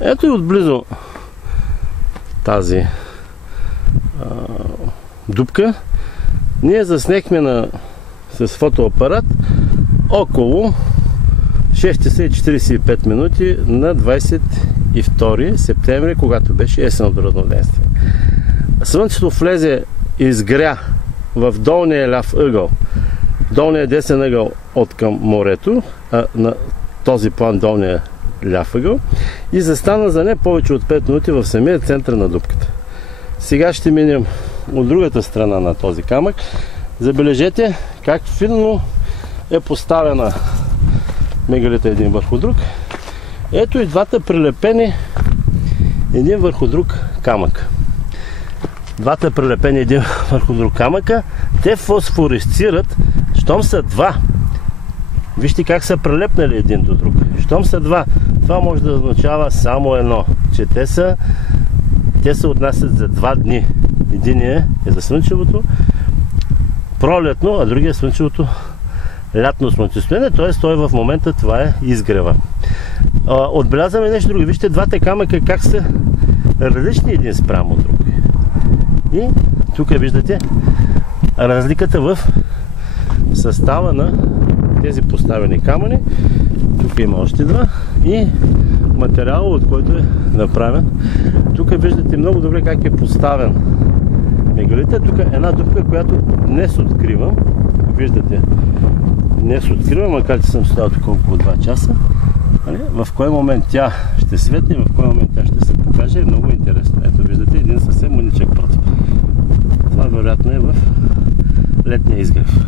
Ето и отблизо тази дупка. Ние заснехме с фотоапарат около 6 часа и 45 минути на 22 септември, когато беше есенното равноденствие. Слънцето влезе и изгря в долния ляв ъгъл, долния десен ъгъл от към морето, на този план долния ляв ъгъл, и застана за не повече от 5 минути в самия център на дупката. Сега ще минем от другата страна на този камък. Забележете как финно е поставена мегалита един върху друг. Ето и двата прилепени един върху друг камък. Двата прилепени един върху друг камъка, те фосфоресцират, щом са два. Вижте как са прилепнали един до друг. Щом са два, това може да означава само едно, че те се отнасят за 2 дни. Единият е за слънчевото пролетно, а другия е слънчевото лятно слънчестояние, т.е. той в момента това е изгрева. Отбелязваме нещо друго. Вижте двата камъка как са различни един спрямо от друг. И тук виждате разликата в състава на тези поставени камъни. Тук има още два и материал, от който е направен. Тук виждате много добре как е поставен мегалита. Тук е една дупка, която днес откривам. Виждате, днес откривам, макар че съм стоял тук около 2 часа. В кой момент тя ще светне, в кой момент тя ще се покаже, е много интересно. Ето виждате един съвсем мъничък процеп. Това вероятно е в летния изгрев.